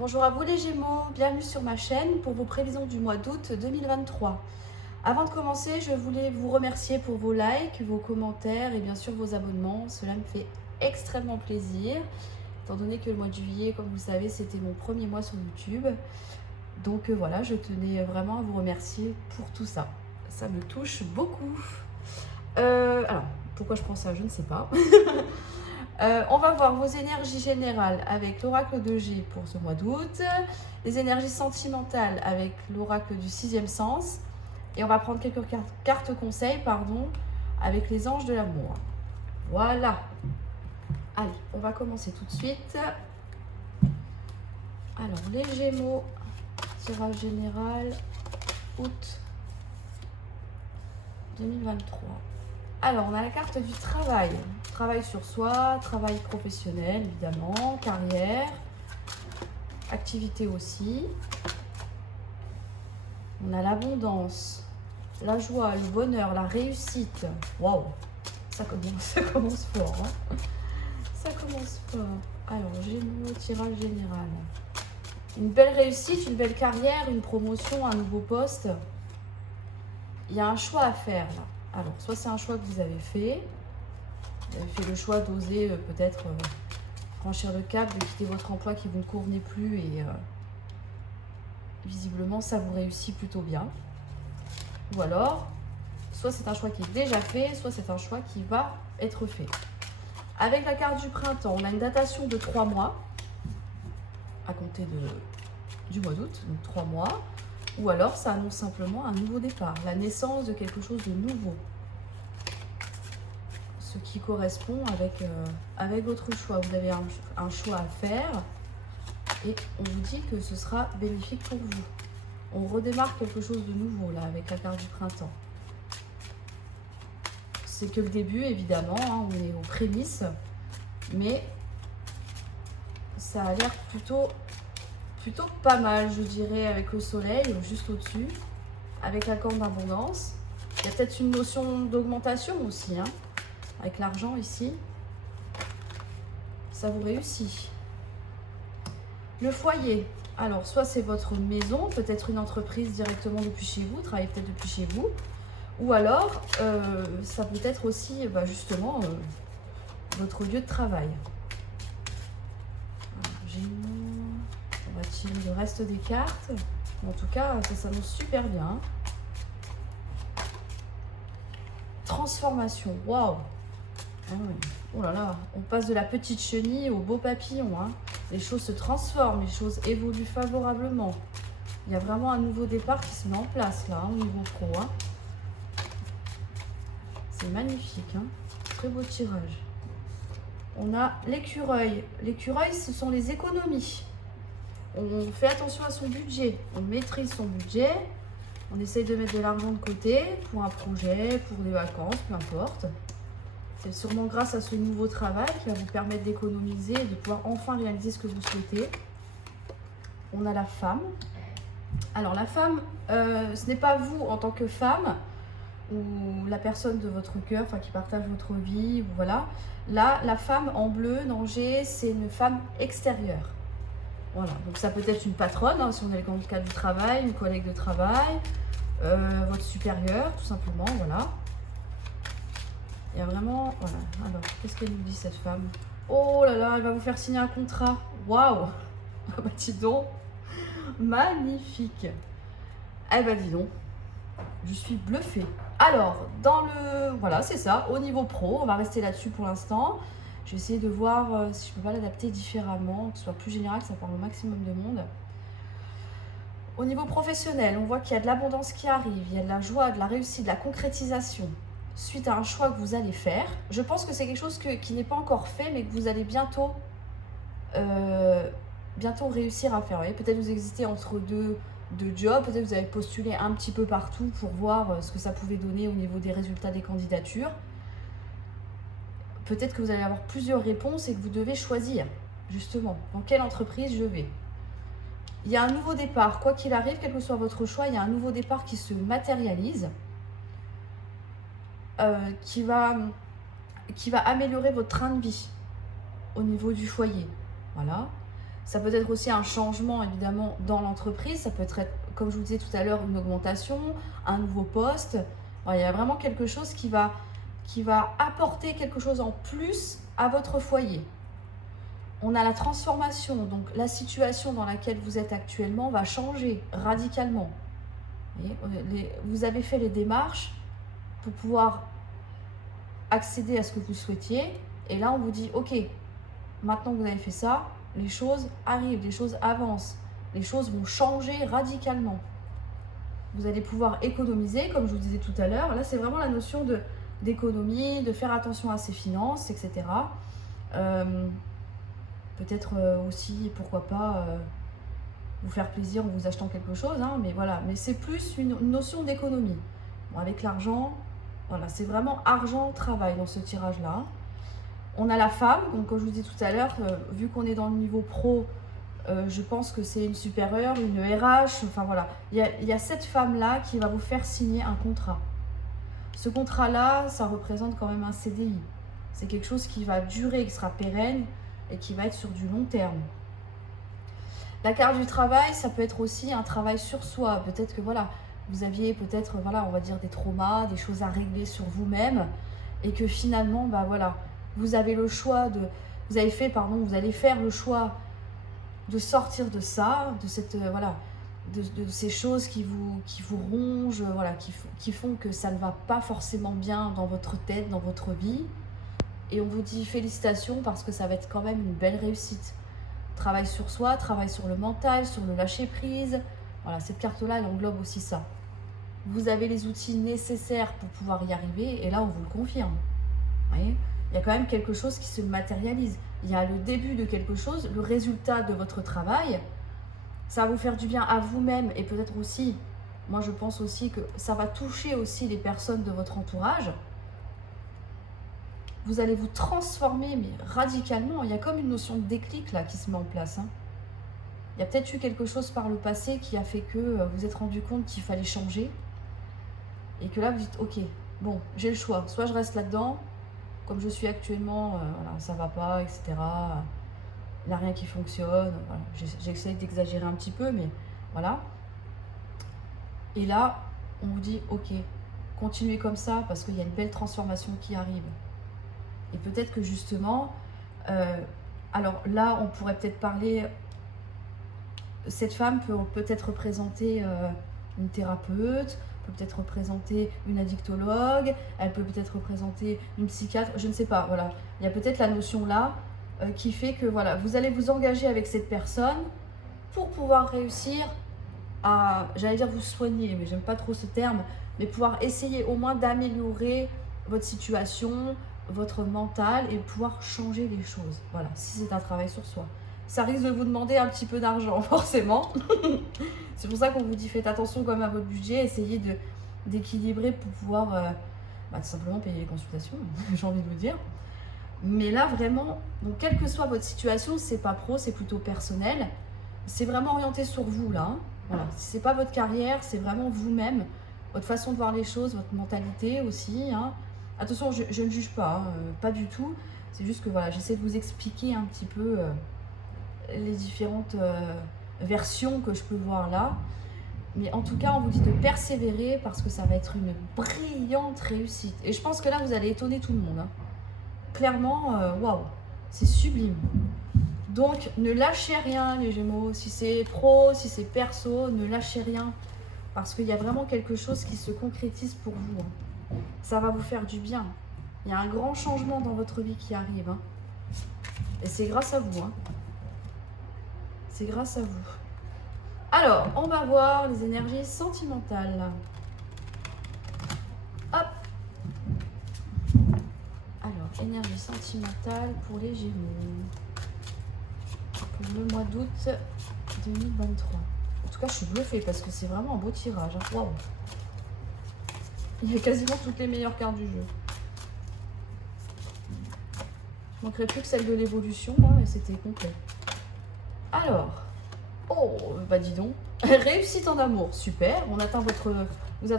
Bonjour à vous les Gémeaux, bienvenue sur ma chaîne pour vos prévisions du mois d'août 2023. Avant de commencer, je voulais vous remercier pour vos likes, vos commentaires et bien sûr vos abonnements. Cela me fait extrêmement plaisir, étant donné que le mois de juillet, comme vous le savez, c'était mon premier mois sur YouTube. Donc voilà, je tenais vraiment à vous remercier pour tout ça. Ça me touche beaucoup. Alors, pourquoi je prends ça, je ne sais pas. On va voir vos énergies générales avec l'oracle de G pour ce mois d'août, les énergies sentimentales avec l'oracle du sixième sens, et on va prendre quelques cartes conseils, avec les anges de l'amour. Voilà. Allez, on va commencer tout de suite. Alors, les Gémeaux, tirage général, août 2023. Alors, on a la carte du travail. Travail sur soi, travail professionnel, évidemment, carrière, activité aussi. On a l'abondance, la joie, le bonheur, la réussite. Waouh, ça commence fort. Hein, ça commence fort. Alors, Gémeaux, tirage général. Une belle réussite, une belle carrière, une promotion, un nouveau poste. Il y a un choix à faire là. Alors, soit c'est un choix que vous avez fait. Vous avez fait le choix d'oser peut-être franchir le cap, de quitter votre emploi qui vous ne convenait plus et visiblement ça vous réussit plutôt bien. Ou alors, soit c'est un choix qui est déjà fait, soit c'est un choix qui va être fait. Avec la carte du printemps, on a une datation de 3 mois à compter du mois d'août, donc 3 mois. Ou alors ça annonce simplement un nouveau départ, la naissance de quelque chose de nouveau. Ce qui correspond avec votre choix. Vous avez un choix à faire et on vous dit que ce sera bénéfique pour vous. On redémarre quelque chose de nouveau là avec la carte du printemps. C'est que le début évidemment, hein, on est aux prémices, mais ça a l'air plutôt pas mal, je dirais, avec le soleil juste au-dessus, avec la corne d'abondance. Il y a peut-être une notion d'augmentation aussi, hein. Avec l'argent ici, ça vous réussit. Le foyer, alors soit c'est votre maison, peut-être une entreprise directement depuis chez vous, travaillez peut-être depuis chez vous, ou alors ça peut être aussi justement votre lieu de travail. On va tirer le reste des cartes. En tout cas, ça s'annonce super bien. Transformation, waouh! Ah oui. Oh là là, on passe de la petite chenille au beau papillon. Hein. Les choses se transforment, les choses évoluent favorablement. Il y a vraiment un nouveau départ qui se met en place là, au niveau pro. Hein. C'est magnifique, hein. Très beau tirage. On a l'écureuil. L'écureuil, ce sont les économies. On fait attention à son budget, on maîtrise son budget, on essaye de mettre de l'argent de côté pour un projet, pour des vacances, peu importe. C'est sûrement grâce à ce nouveau travail qui va vous permettre d'économiser et de pouvoir enfin réaliser ce que vous souhaitez. On a la femme. Alors la femme, ce n'est pas vous en tant que femme ou la personne de votre cœur, qui partage votre vie, ou voilà. Là, la femme en bleu, dans G, c'est une femme extérieure. Voilà, donc ça peut être une patronne, hein, si on est dans le cadre du travail, une collègue de travail, votre supérieur, tout simplement, voilà. Il y a vraiment, voilà. Alors, qu'est-ce qu'elle nous dit, cette femme? Oh là là, elle va vous faire signer un contrat. Waouh! Ah bah dis donc, magnifique. Eh bah dis donc, je suis bluffée. Alors, voilà, c'est ça, au niveau pro, on va rester là-dessus pour l'instant. Je vais essayer de voir si je peux pas l'adapter différemment, que ce soit plus général, que ça parle au maximum de monde. Au niveau professionnel, on voit qu'il y a de l'abondance qui arrive, il y a de la joie, de la réussite, de la concrétisation suite à un choix que vous allez faire. Je pense que c'est quelque chose qui n'est pas encore fait, mais que vous allez bientôt réussir à faire. Peut-être vous existez entre deux jobs, peut-être vous avez postulé un petit peu partout pour voir ce que ça pouvait donner au niveau des résultats des candidatures. Peut-être que vous allez avoir plusieurs réponses et que vous devez choisir, justement, dans quelle entreprise je vais. Il y a un nouveau départ, quoi qu'il arrive, quel que soit votre choix, il y a un nouveau départ qui se matérialise, qui va améliorer votre train de vie au niveau du foyer. Voilà. Ça peut être aussi un changement, évidemment, dans l'entreprise. Ça peut être, comme je vous disais tout à l'heure, une augmentation, un nouveau poste. Voilà, il y a vraiment quelque chose qui va apporter quelque chose en plus à votre foyer. On a la transformation, donc la situation dans laquelle vous êtes actuellement va changer radicalement. Vous avez fait les démarches pour pouvoir accéder à ce que vous souhaitiez. Et là, on vous dit, ok, maintenant que vous avez fait ça, les choses arrivent, les choses avancent. Les choses vont changer radicalement. Vous allez pouvoir économiser, comme je vous disais tout à l'heure. Là, c'est vraiment la notion d'économie, de faire attention à ses finances, etc. Peut-être aussi, pourquoi pas, vous faire plaisir en vous achetant quelque chose, hein, mais voilà. Mais c'est plus une notion d'économie. Bon, avec l'argent, voilà, c'est vraiment argent-travail dans ce tirage-là. On a la femme, donc comme je vous disais tout à l'heure, vu qu'on est dans le niveau pro, je pense que c'est une supérieure, une RH, enfin voilà. Il y a cette femme-là qui va vous faire signer un contrat. Ce contrat-là, ça représente quand même un CDI. C'est quelque chose qui va durer, qui sera pérenne et qui va être sur du long terme. La carte du travail, ça peut être aussi un travail sur soi. Peut-être que voilà, vous aviez peut-être, voilà, on va dire des traumas, des choses à régler sur vous-même et que finalement, bah voilà, vous avez le choix de, vous allez faire le choix de sortir de ça, de cette, voilà, de ces choses qui vous rongent, voilà, qui font que ça ne va pas forcément bien dans votre tête, dans votre vie. Et on vous dit félicitations parce que ça va être quand même une belle réussite. Travail sur soi, travail sur le mental, sur le lâcher-prise. Voilà, cette carte-là, elle englobe aussi ça. Vous avez les outils nécessaires pour pouvoir y arriver et là, on vous le confirme. Vous voyez, il y a quand même quelque chose qui se matérialise. Il y a le début de quelque chose, le résultat de votre travail. Ça va vous faire du bien à vous-même et peut-être aussi, moi je pense aussi que ça va toucher aussi les personnes de votre entourage. Vous allez vous transformer, mais radicalement. Il y a comme une notion de déclic là qui se met en place. Hein. Il y a peut-être eu quelque chose par le passé qui a fait que vous vous êtes rendu compte qu'il fallait changer. Et que là, vous dites, ok, bon, j'ai le choix. Soit je reste là-dedans, comme je suis actuellement, voilà, ça va pas, etc. Il n'y a rien qui fonctionne. Voilà. J'essaie d'exagérer un petit peu, mais voilà. Et là, on vous dit, ok, continuez comme ça parce qu'il y a une belle transformation qui arrive. Et peut-être que justement, alors là, on pourrait peut-être parler, cette femme peut peut-être représenter une thérapeute, peut peut-être représenter une addictologue, elle peut peut-être représenter une psychiatre, je ne sais pas, voilà. Il y a peut-être la notion là qui fait que voilà, vous allez vous engager avec cette personne pour pouvoir réussir à, j'allais dire vous soigner, mais j'aime pas trop ce terme, mais pouvoir essayer au moins d'améliorer votre situation, votre mental et pouvoir changer les choses. Voilà, si c'est un travail sur soi. Ça risque de vous demander un petit peu d'argent, forcément. C'est pour ça qu'on vous dit faites attention quand même à votre budget, essayez d'équilibrer pour pouvoir tout simplement payer les consultations, j'ai envie de vous dire. Mais là, vraiment, donc quelle que soit votre situation, c'est pas pro, c'est plutôt personnel. C'est vraiment orienté sur vous, là. Hein. Voilà, c'est pas votre carrière, c'est vraiment vous-même, votre façon de voir les choses, votre mentalité aussi, hein. Attention, je ne juge pas, hein, pas du tout. C'est juste que voilà, j'essaie de vous expliquer un petit peu les différentes versions que je peux voir là. Mais en tout cas, on vous dit de persévérer parce que ça va être une brillante réussite. Et je pense que là, vous allez étonner tout le monde. Hein. Clairement, waouh, c'est sublime. Donc, ne lâchez rien, les Gémeaux. Si c'est pro, si c'est perso, ne lâchez rien. Parce qu'il y a vraiment quelque chose qui se concrétise pour vous. Hein. Ça va vous faire du bien. Il y a un grand changement dans votre vie qui arrive. Hein. Et c'est grâce à vous. Hein. C'est grâce à vous. Alors, on va voir les énergies sentimentales. Hop. Alors, énergie sentimentale pour les Gémeaux. Pour le mois d'août 2023. En tout cas, je suis bluffée parce que c'est vraiment un beau tirage. Hein. Waouh. Il y a quasiment toutes les meilleures cartes du jeu. Il manquerait plus que celle de l'évolution, et c'était complet. Alors, oh, bah dis donc. Réussite en amour, super. On atteint votre... Vous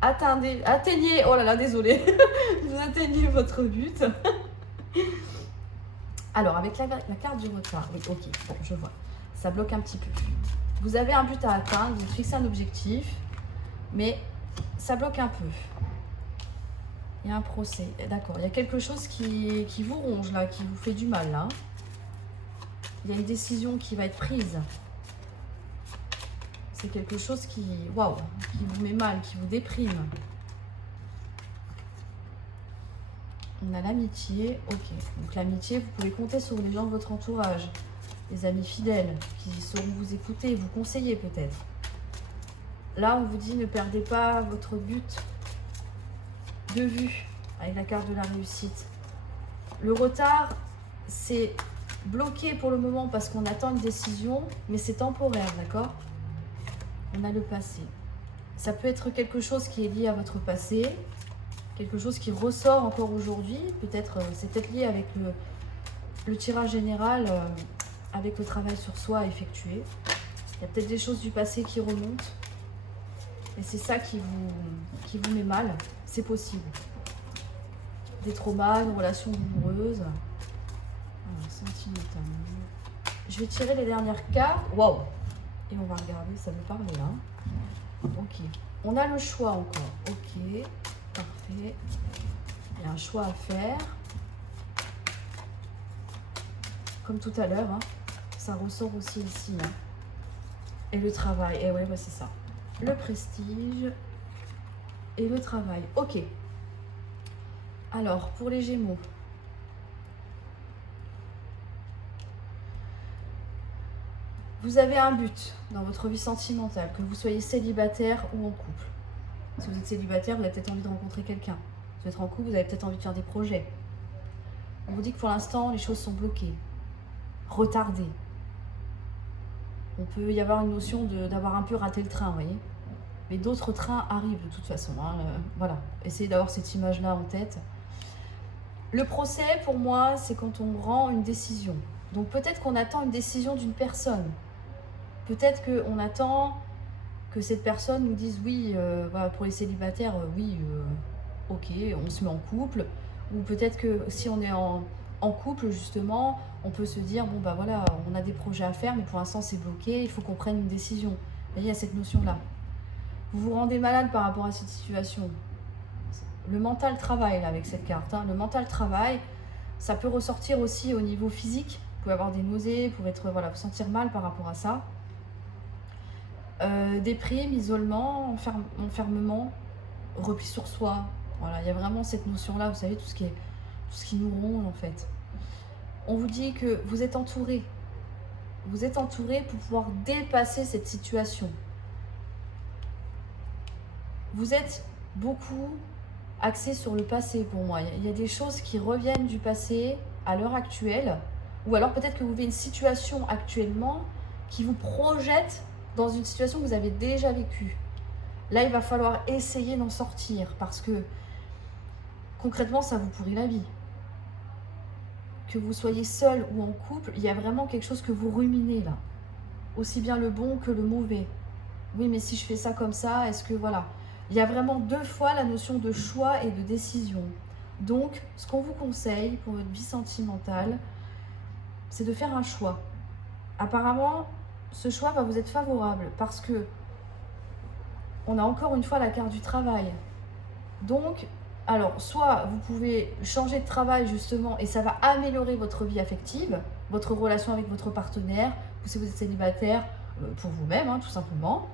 atteignez... Oh là là, désolé. Vous atteignez votre but. Alors, avec la carte du retard, oui, ok, bon, je vois. Ça bloque un petit peu. Vous avez un but à atteindre, vous fixez un objectif, mais ça bloque un peu. Il y a un procès, d'accord. Il y a quelque chose qui vous ronge là, qui vous fait du mal là. Il y a une décision qui va être prise. C'est quelque chose qui, waouh, qui vous met mal, qui vous déprime. On a l'amitié, ok. Donc l'amitié, vous pouvez compter sur les gens de votre entourage, les amis fidèles qui sauront vous écouter, vous conseiller peut-être. Là, on vous dit ne perdez pas votre but de vue avec la carte de la réussite. Le retard, c'est bloqué pour le moment parce qu'on attend une décision, mais c'est temporaire, d'accord? On a le passé. Ça peut être quelque chose qui est lié à votre passé, quelque chose qui ressort encore aujourd'hui. Peut-être, c'est peut-être lié avec le tirage général, avec le travail sur soi à effectuer. Il y a peut-être des choses du passé qui remontent. Et c'est ça qui vous met mal. C'est possible. Des traumas, une relation douloureuse. Sentimental. Je vais tirer les dernières cartes. Waouh! Et on va regarder, ça veut parler là. Ok. On a le choix encore. Ok. Parfait. Il y a un choix à faire. Comme tout à l'heure, hein. Ça ressort aussi ici. Hein. Et le travail. Et ouais, c'est ça. Le prestige et le travail. Ok. Alors, pour les Gémeaux. Vous avez un but dans votre vie sentimentale, que vous soyez célibataire ou en couple. Si vous êtes célibataire, vous avez peut-être envie de rencontrer quelqu'un. Si vous êtes en couple, vous avez peut-être envie de faire des projets. On vous dit que pour l'instant, les choses sont bloquées, retardées. On peut y avoir une notion d'avoir un peu raté le train, vous voyez. Mais d'autres trains arrivent de toute façon. Hein. Voilà, essayez d'avoir cette image-là en tête. Le procès, pour moi, c'est quand on rend une décision. Donc peut-être qu'on attend une décision d'une personne. Peut-être qu'on attend que cette personne nous dise oui, voilà, pour les célibataires, oui, ok, on se met en couple. Ou peut-être que si on est en couple, justement, on peut se dire, bon bah voilà, on a des projets à faire, mais pour l'instant c'est bloqué, il faut qu'on prenne une décision. Vous voyez, il y a cette notion-là. Vous vous rendez malade par rapport à cette situation. Le mental travaille là avec cette carte. Hein. Le mental travaille, ça peut ressortir aussi au niveau physique. Vous pouvez avoir des nausées, vous pouvez être, voilà, vous sentir mal par rapport à ça. Déprime, isolement, enfermement, repli sur soi. Voilà, il y a vraiment cette notion-là, vous savez, tout ce qui nous ronge en fait. On vous dit que vous êtes entouré. Vous êtes entouré pour pouvoir dépasser cette situation. Vous êtes beaucoup axé sur le passé pour moi. Il y a des choses qui reviennent du passé à l'heure actuelle. Ou alors peut-être que vous vivez une situation actuellement qui vous projette dans une situation que vous avez déjà vécue. Là, il va falloir essayer d'en sortir parce que concrètement, ça vous pourrit la vie. Que vous soyez seul ou en couple, il y a vraiment quelque chose que vous ruminez là. Aussi bien le bon que le mauvais. Oui, mais si je fais ça comme ça, est-ce que voilà. Il y a vraiment deux fois la notion de choix et de décision. Donc, ce qu'on vous conseille pour votre vie sentimentale, c'est de faire un choix. Apparemment, ce choix va vous être favorable parce que on a encore une fois la carte du travail. Donc, alors, soit vous pouvez changer de travail justement et ça va améliorer votre vie affective, votre relation avec votre partenaire, ou si vous êtes célibataire, pour vous-même, hein, tout simplement.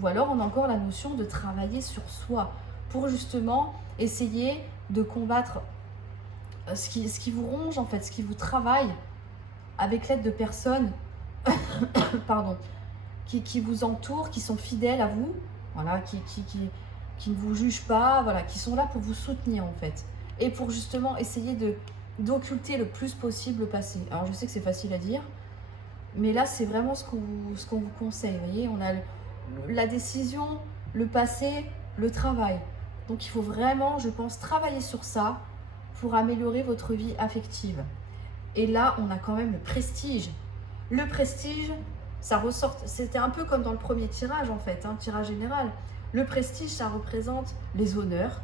Ou alors, on a encore la notion de travailler sur soi pour justement essayer de combattre ce qui vous ronge en fait, ce qui vous travaille avec l'aide de personnes pardon, qui vous entourent, qui sont fidèles à vous, voilà, qui ne vous jugent pas, voilà, qui sont là pour vous soutenir en fait. Et pour justement essayer d'occulter le plus possible le passé. Alors je sais que c'est facile à dire, mais là c'est vraiment ce qu'on vous conseille. Vous voyez, on a la décision, le passé, le travail. Donc il faut vraiment, je pense, travailler sur ça pour améliorer votre vie affective. Et là, on a quand même le prestige. Le prestige, ça ressort, c'était un peu comme dans le premier tirage en fait, hein, tirage général. Le prestige, ça représente les honneurs,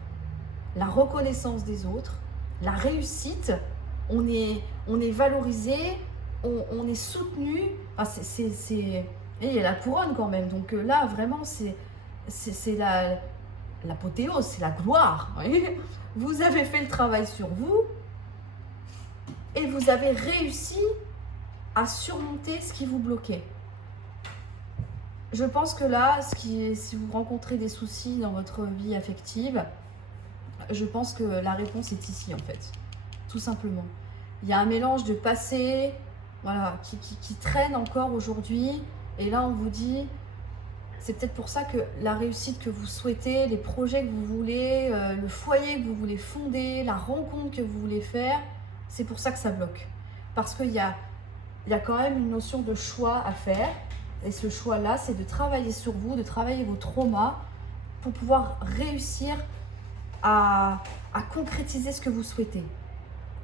la reconnaissance des autres, la réussite, on est valorisé, on est soutenu. Enfin, et il y a la couronne quand même. Donc là, vraiment, c'est l'apothéose, c'est la gloire. Vous voyez, vous avez fait le travail sur vous et vous avez réussi à surmonter ce qui vous bloquait. Je pense que là, si vous rencontrez des soucis dans votre vie affective, je pense que la réponse est ici en fait, tout simplement. Il y a un mélange de passé, voilà, qui traîne encore aujourd'hui. Et là, on vous dit, c'est peut-être pour ça que la réussite que vous souhaitez, les projets que vous voulez, le foyer que vous voulez fonder, la rencontre que vous voulez faire, c'est pour ça que ça bloque. Parce qu'il y a quand même une notion de choix à faire. Et ce choix-là, c'est de travailler sur vous, de travailler vos traumas pour pouvoir réussir à concrétiser ce que vous souhaitez.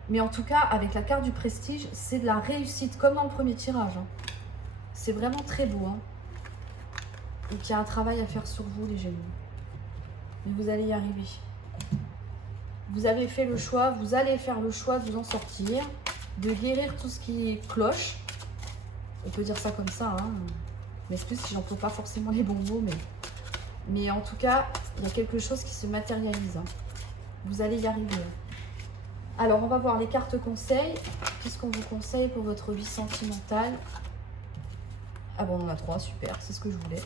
Mais en tout cas, avec la carte du prestige, c'est de la réussite, comme dans le premier tirage. Hein. C'est vraiment très beau. Hein. Donc il y a un travail à faire sur vous, les Gémeaux. Mais vous allez y arriver. Vous avez fait le choix, vous allez faire le choix de vous en sortir, de guérir tout ce qui cloche. On peut dire ça comme ça, hein. Je m'excuse si j'emploie pas forcément les bons mots, mais en tout cas, il y a quelque chose qui se matérialise. Hein. Vous allez y arriver. Alors, on va voir les cartes conseils. Qu'est-ce qu'on vous conseille pour votre vie sentimentale? Ah bon, on en a 3, super, c'est ce que je voulais.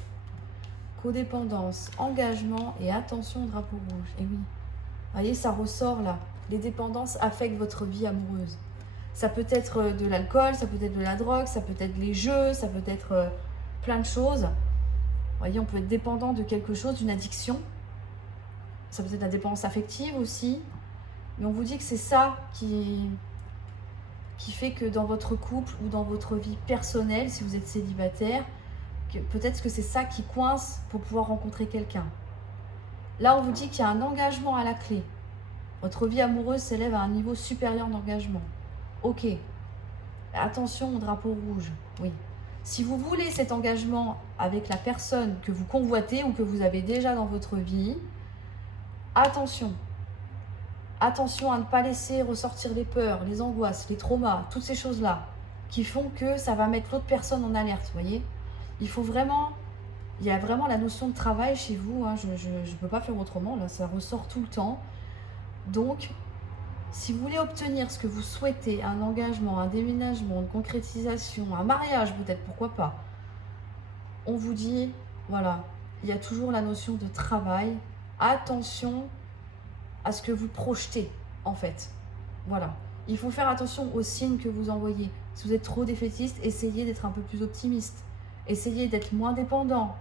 Codépendance, engagement et attention au drapeau rouge. Et oui, vous voyez, ça ressort là. Les dépendances affectent votre vie amoureuse. Ça peut être de l'alcool, ça peut être de la drogue, ça peut être les jeux, ça peut être plein de choses. Vous voyez, on peut être dépendant de quelque chose, d'une addiction. Ça peut être la dépendance affective aussi. Mais on vous dit que c'est ça qui fait que dans votre couple ou dans votre vie personnelle, si vous êtes célibataire, peut-être que c'est ça qui coince pour pouvoir rencontrer quelqu'un. Là, on vous dit qu'il y a un engagement à la clé. Votre vie amoureuse s'élève à un niveau supérieur d'engagement. Ok. Attention au drapeau rouge. Oui. Si vous voulez cet engagement avec la personne que vous convoitez ou que vous avez déjà dans votre vie, attention. Attention à ne pas laisser ressortir les peurs, les angoisses, les traumas, toutes ces choses-là qui font que ça va mettre l'autre personne en alerte, vous voyez. Il y a vraiment la notion de travail chez vous, hein. Je ne peux pas faire autrement, là, ça ressort tout le temps. Donc, si vous voulez obtenir ce que vous souhaitez, un engagement, un déménagement, une concrétisation, un mariage peut-être, pourquoi pas, on vous dit, voilà, il y a toujours la notion de travail. Attention à ce que vous projetez, en fait. Voilà. Il faut faire attention aux signes que vous envoyez. Si vous êtes trop défaitiste, essayez d'être un peu plus optimiste. Essayez d'être moins dépendant.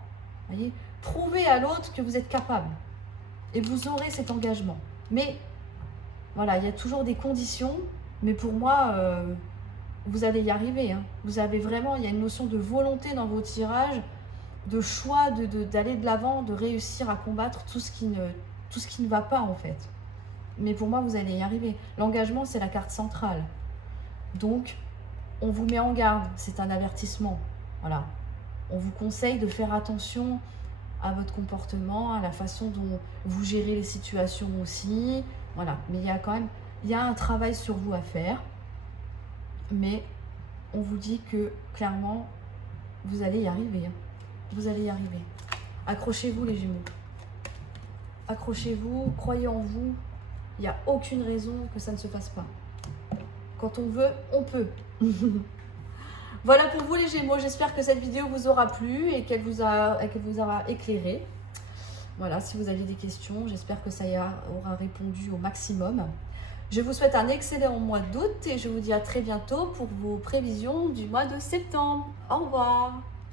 Voyez, prouvez à l'autre que vous êtes capable. Et vous aurez cet engagement. Mais voilà, il y a toujours des conditions, mais pour moi, vous allez y arriver. Hein. Vous avez vraiment, il y a une notion de volonté dans vos tirages, de choix d'aller de l'avant, de réussir à combattre tout ce qui ne va pas en fait. Mais pour moi, vous allez y arriver. L'engagement, c'est la carte centrale. Donc, on vous met en garde, c'est un avertissement. Voilà. On vous conseille de faire attention à votre comportement, à la façon dont vous gérez les situations aussi. Voilà, mais il y a un travail sur vous à faire, mais on vous dit que clairement, vous allez y arriver. Hein. Vous allez y arriver. Accrochez-vous les Gémeaux. Accrochez-vous, croyez en vous. Il n'y a aucune raison que ça ne se fasse pas. Quand on veut, on peut. Voilà pour vous les Gémeaux. J'espère que cette vidéo vous aura plu et qu'elle vous aura éclairé. Voilà, si vous avez des questions, j'espère que ça aura répondu au maximum. Je vous souhaite un excellent mois d'août et je vous dis à très bientôt pour vos prévisions du mois de septembre. Au revoir.